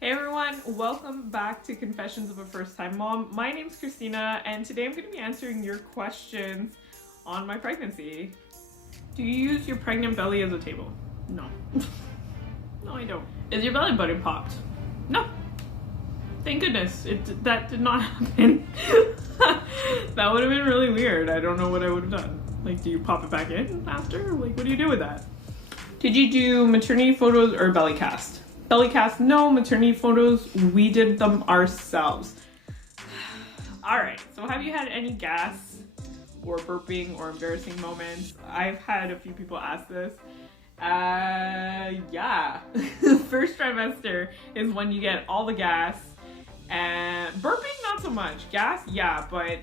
Hey everyone, welcome back to Confessions of a First Time Mom. My name's Christina and today I'm going to be answering your questions on my pregnancy. Do you use your pregnant belly as a table? No. No, I don't. Is your belly button popped? No. Thank goodness. That did not happen. That would have been really weird. I don't know what I would have done. Like, do you pop it back in after? Like, what do you do with that? Did you do maternity photos or belly cast? Belly cast, no. Maternity photos, we did them ourselves. Alright, so have you had any gas or burping or embarrassing moments? I've had a few people ask this. Yeah. First trimester is when you get all the gas. And burping, not so much. Gas, yeah, but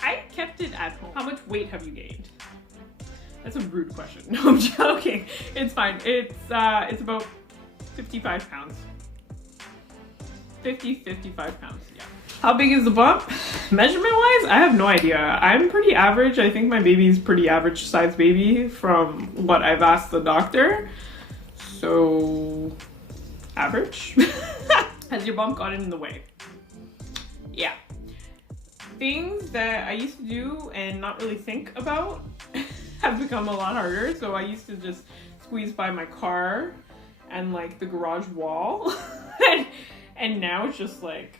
I kept it at home. How much weight have you gained? That's a rude question. No, I'm joking. It's fine. It's about 55 pounds. 55 pounds, yeah. How big is the bump? Measurement-wise, I have no idea. I'm pretty average. I think my baby's pretty average size baby from what I've asked the doctor. So, average? Has your bump gotten in the way? Yeah. Things that I used to do and not really think about have become a lot harder. So I used to just squeeze by my car and like the garage wall. and now it's just like,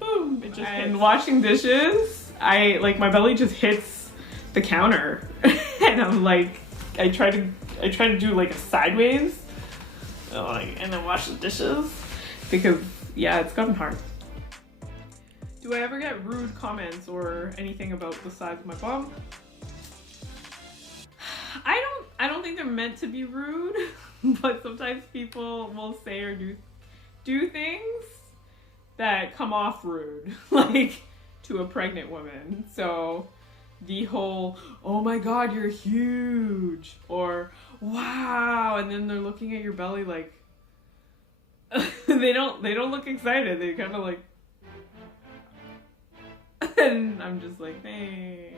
boom, it just and washing dishes, my belly just hits the counter. And I'm like, I try to do like a sideways, and then wash the dishes because yeah, it's gotten hard. Do I ever get rude comments or anything about the size of my bump? I don't think they're meant to be rude, but sometimes people will say or do things that come off rude, like to a pregnant woman. So the whole, oh my god, you're huge, or wow, and then they're looking at your belly like they don't look excited. They kind of like, and I'm just like, thanks.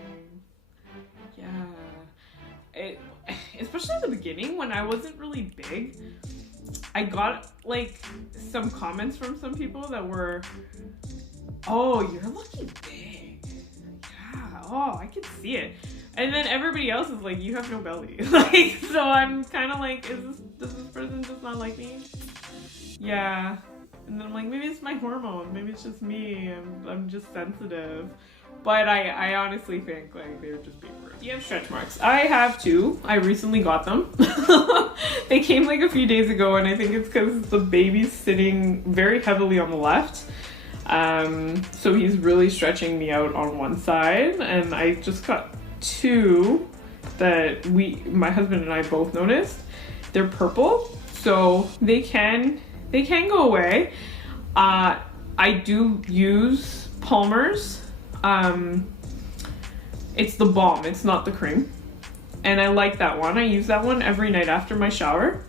Yeah. Especially at the beginning when I wasn't really big, I got like some comments from some people that were, oh, you're looking big. Yeah, oh, I can see it. And then everybody else is like, you have no belly. Like, so I'm kind of like, does this person just not like me? Yeah. And then I'm like, maybe it's my hormone. Maybe it's just me. I'm just sensitive. But I honestly think like they're just being rude. Do you have stretch marks? I have two. I recently got them. They came like a few days ago, and I think it's because the baby's sitting very heavily on the left. So he's really stretching me out on one side, and I just got two that my husband and I both noticed. They're purple, so they can go away. I do use Palmer's. It's the balm, it's not the cream. And I like that one. I use that one every night after my shower.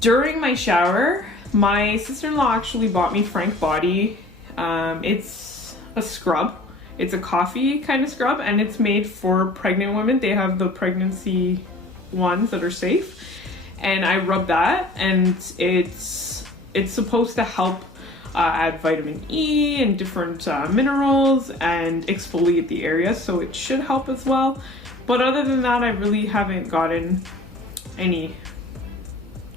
During my shower, my sister-in-law actually bought me Frank Body. It's a scrub. It's a coffee kind of scrub, and it's made for pregnant women. They have the pregnancy ones that are safe. And I rub that, and it's supposed to help add vitamin E and different minerals and exfoliate the area, so it should help as well. But other than that, I really haven't gotten any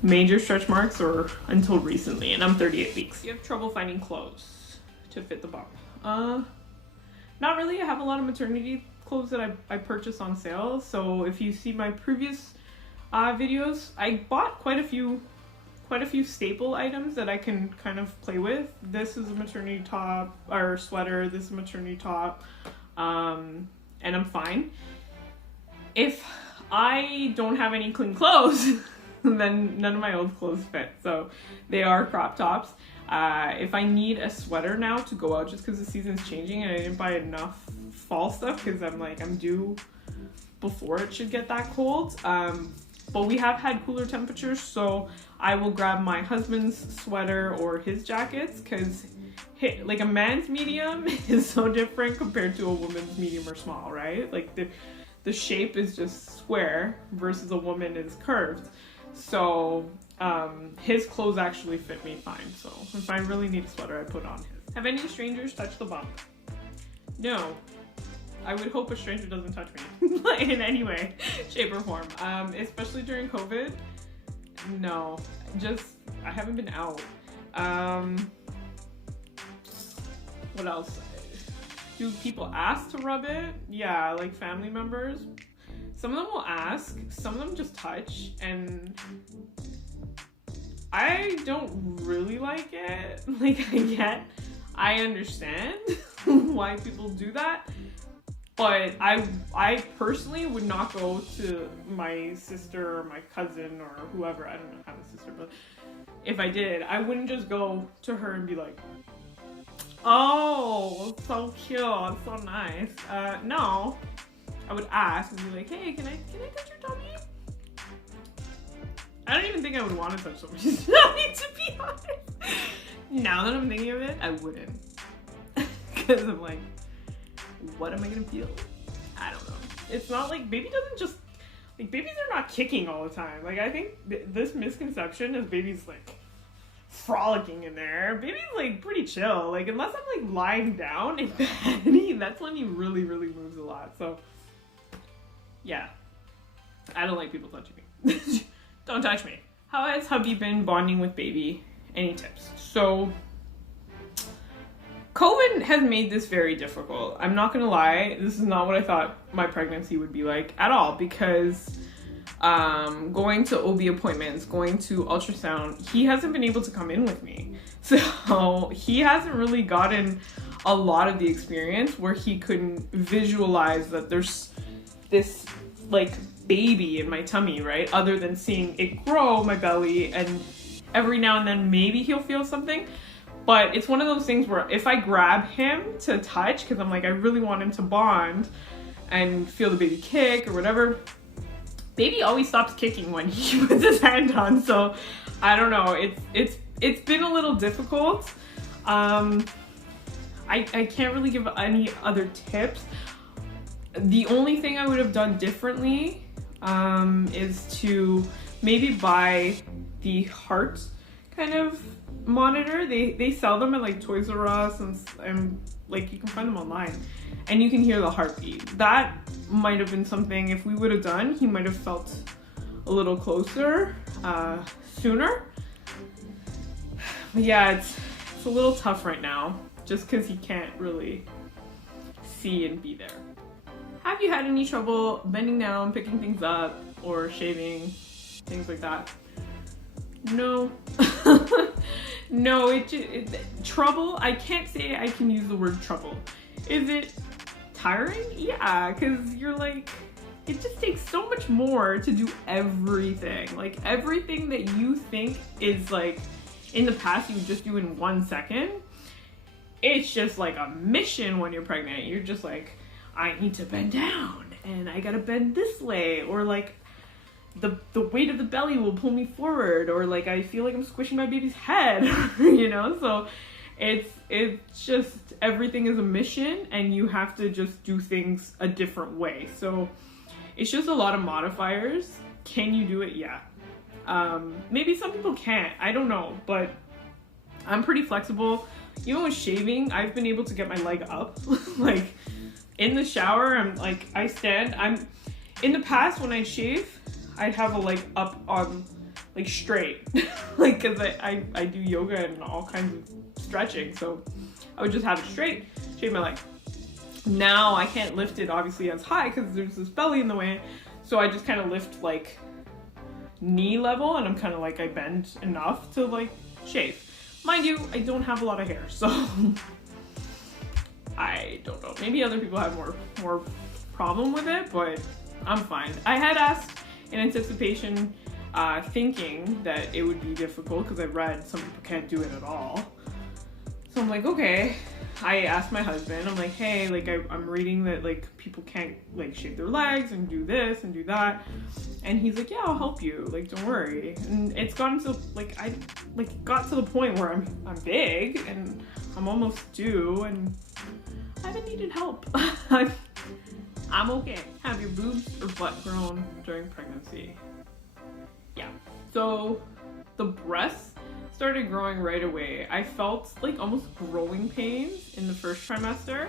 major stretch marks or until recently, and I'm 38 weeks. You have trouble finding clothes to fit the bump? Not really. I have a lot of maternity clothes that I purchase on sale. So if you see my previous videos, I bought quite a few staple items that I can kind of play with. This is a maternity top or sweater. This is a maternity top, and I'm fine. If I don't have any clean clothes, then none of my old clothes fit. So they are crop tops. If I need a sweater now to go out, just because the season's changing and I didn't buy enough fall stuff because I'm due before it should get that cold. But we have had cooler temperatures, so I will grab my husband's sweater or his jackets, because like a man's medium is so different compared to a woman's medium or small, right? Like the shape is just square versus a woman is curved. So his clothes actually fit me fine. So if I really need a sweater, I put on his. Have any strangers touched the bump? No. I would hope a stranger doesn't touch me in any way, shape, or form. Especially during COVID. No, I haven't been out. What else? Do people ask to rub it? Yeah, like family members. Some of them will ask, some of them just touch, and I don't really like it. Like, I understand why people do that, but I personally would not go to my sister or my cousin or whoever. I don't have a sister, but if I did, I wouldn't just go to her and be like, oh, so cute, so nice. No, I would ask and be like, hey, can I touch your tummy? I don't even think I would want to touch somebody's tummy, to be honest. Now that I'm thinking of it, I wouldn't. Because I'm like, what am I gonna feel? I don't know. It's not like, baby doesn't just, like, babies are not kicking all the time. Like, I think this misconception is babies, like, frolicking in there. Baby's, like, pretty chill. Like, unless I'm, like, lying down in bed, that's when he really, really moves a lot. So, yeah. I don't like people touching me. Don't touch me. How has hubby been bonding with baby? Any tips? So, COVID has made this very difficult. I'm not gonna lie, this is not what I thought my pregnancy would be like at all, because going to OB appointments, going to ultrasound, he hasn't been able to come in with me. So he hasn't really gotten a lot of the experience where he couldn't visualize that there's this like baby in my tummy, right? Other than seeing it grow, my belly, and every now and then maybe he'll feel something. But it's one of those things where if I grab him to touch, because I'm like, I really want him to bond and feel the baby kick or whatever, baby always stops kicking when he puts his hand on. So I don't know, it's been a little difficult. I can't really give any other tips. The only thing I would have done differently is to maybe buy the heart kind of monitor. They sell them at like Toys R Us and like you can find them online, and you can hear the heartbeat. That might have been something, if we would have done, he might have felt a little closer sooner. But yeah, it's a little tough right now just because he can't really see and be there. Have you had any trouble bending down, picking things up, or shaving, things like that? No. No, trouble, I can't say I can use the word trouble. Is it tiring? Yeah, because you're like, it just takes so much more to do everything. Like, everything that you think is like, in the past you would just do in 1 second, it's just like a mission when you're pregnant. You're just like, I need to bend down, and I gotta bend this way, or like, the weight of the belly will pull me forward, or like I feel like I'm squishing my baby's head, you know? So it's just, everything is a mission, and you have to just do things a different way. So it's just a lot of modifiers. Can you do it? Yeah. Maybe some people can't, I don't know, but I'm pretty flexible. Even with shaving, I've been able to get my leg up. Like in the shower, I'm in the past when I shave, I'd have a leg up on, like, straight, like, cause I do yoga and all kinds of stretching, so I would just have it straight, shave my leg. Now I can't lift it obviously as high because there's this belly in the way, so I just kind of lift like knee level, and I'm kind of like, I bend enough to like shave. Mind you, I don't have a lot of hair, so I don't know. Maybe other people have more problem with it, but I'm fine. I had asked in anticipation, thinking that it would be difficult because I read some people can't do it at all. So I'm like, okay. I asked my husband, I'm like, hey, like I'm reading that like people can't like shave their legs and do this and do that. And he's like, yeah, I'll help you. Like, don't worry. And it's gotten to like, I like got to the point where I'm big and I'm almost due and I haven't needed help. I'm okay. Have your boobs or butt grown during pregnancy? Yeah. So the breasts started growing right away. I felt like almost growing pains in the first trimester,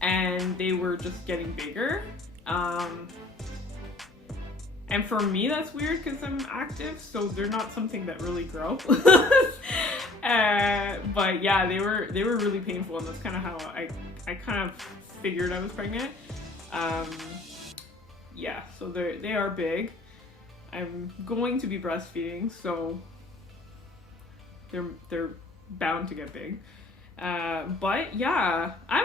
and they were just getting bigger. And for me, that's weird because I'm active, so they're not something that really grow. But yeah, they were really painful, and that's kind of how I kind of figured I was pregnant. Yeah, so they are big. I'm going to be breastfeeding, so they're bound to get big. But yeah, I'm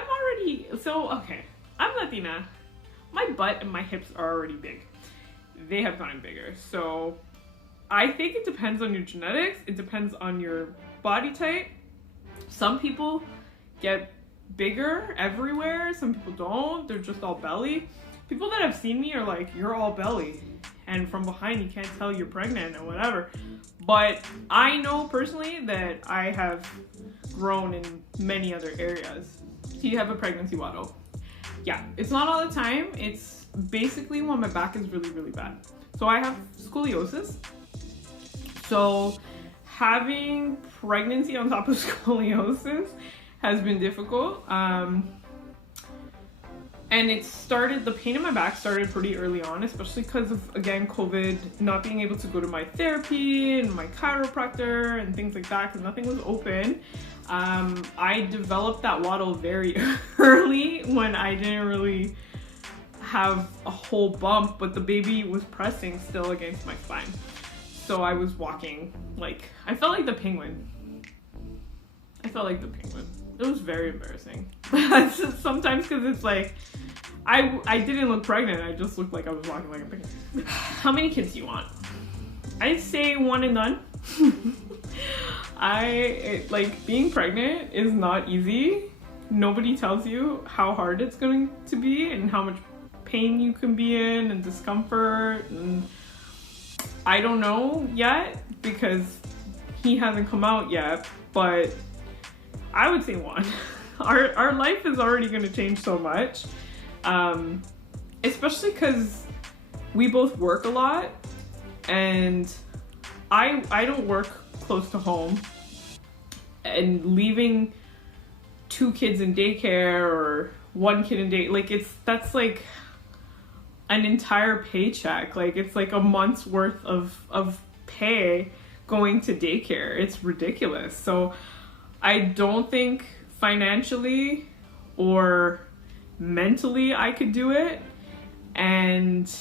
Latina. My butt and my hips are already big. They have gotten bigger. So I think it depends on your genetics. It depends on your body type. Some people get bigger everywhere. Some people don't. They're just all belly. People that have seen me are like, you're all belly. And from behind, you can't tell you're pregnant or whatever. But I know personally that I have grown in many other areas. Do you have a pregnancy waddle? Yeah, it's not all the time. It's basically when my back is really, really bad. So I have scoliosis. So having pregnancy on top of scoliosis has been difficult. And the pain in my back started pretty early on, especially because of, again, COVID, not being able to go to my therapy and my chiropractor and things like that because nothing was open. I developed that waddle very early when I didn't really have a whole bump, but the baby was pressing still against my spine. So I was walking like, I felt like the penguin. It was very embarrassing. Sometimes because it's like, I didn't look pregnant. I just looked like I was walking like a penguin. How many kids do you want? I'd say one and done. Being pregnant is not easy. Nobody tells you how hard it's going to be and how much pain you can be in and discomfort. And I don't know yet because he hasn't come out yet, but I would say one. Our life is already going to change so much, especially because we both work a lot, and I don't work close to home, and leaving 2 kids in daycare or 1 kid in that's like an entire paycheck. Like it's like a month's worth of pay going to daycare. It's ridiculous. So I don't think financially or mentally I could do it, and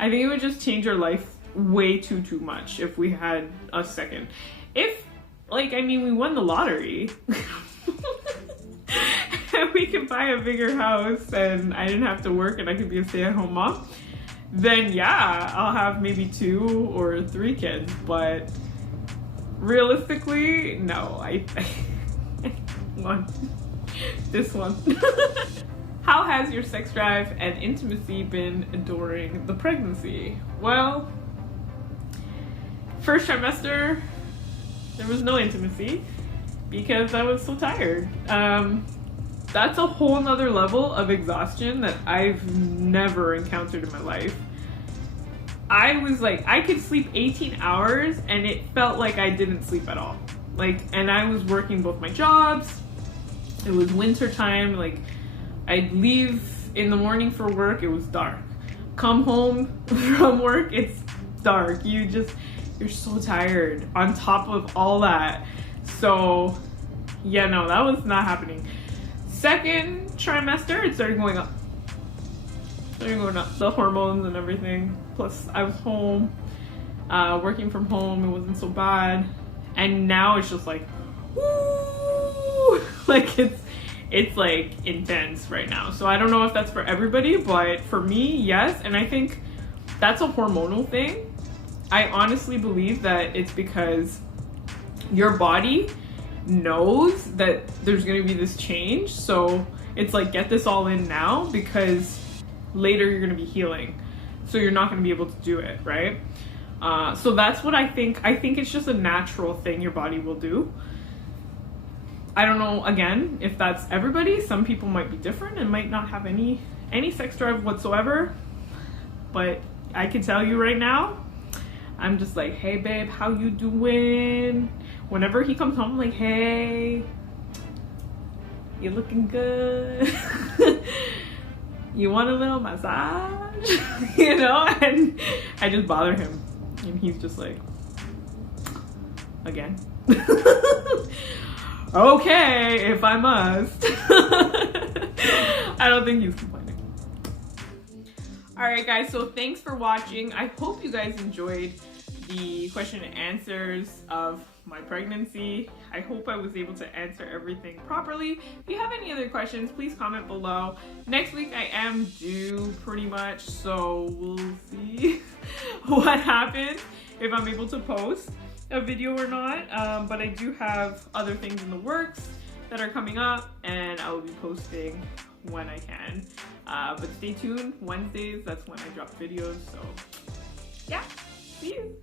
I think it would just change our life way too much if we had a second. We won the lottery and we could buy a bigger house and I didn't have to work and I could be a stay-at-home mom, then yeah, I'll have maybe 2 or 3 kids, but realistically, no, this one. How has your sex drive and intimacy been during the pregnancy? Well, first trimester, there was no intimacy because I was so tired. That's a whole nother level of exhaustion that I've never encountered in my life. I was like, I could sleep 18 hours and it felt like I didn't sleep at all. And I was working both my jobs. It was winter time. I'd leave in the morning for work, it was dark. Come home from work, it's dark. You're so tired on top of all that. So yeah, no, that was not happening. Second trimester, it started going up. The hormones and everything. Plus I was home, working from home, it wasn't so bad. And now it's just like, woo! It's like intense right now. So I don't know if that's for everybody, but for me, yes. And I think that's a hormonal thing. I honestly believe that it's because your body knows that there's going to be this change. So it's like, get this all in now because later you're going to be healing. So you're not going to be able to do it, right? So that's what I think. I think it's just a natural thing your body will do. I don't know, again, if that's everybody. Some people might be different and might not have any sex drive whatsoever. But I can tell you right now, I'm just like, hey babe, how you doing? Whenever he comes home, I'm like, hey, you looking good? You want a little massage? You know, and I just bother him, and he's just like, again. Okay, if I must. I don't think he's complaining. Alright guys, so thanks for watching. I hope you guys enjoyed the question and answers of my pregnancy. I hope I was able to answer everything properly. If you have any other questions, please comment below. Next week I am due pretty much, so we'll see what happens, if I'm able to post a video or not. But I do have other things in the works that are coming up, and I will be posting when I can. But stay tuned, Wednesdays, that's when I drop videos, so yeah, see you.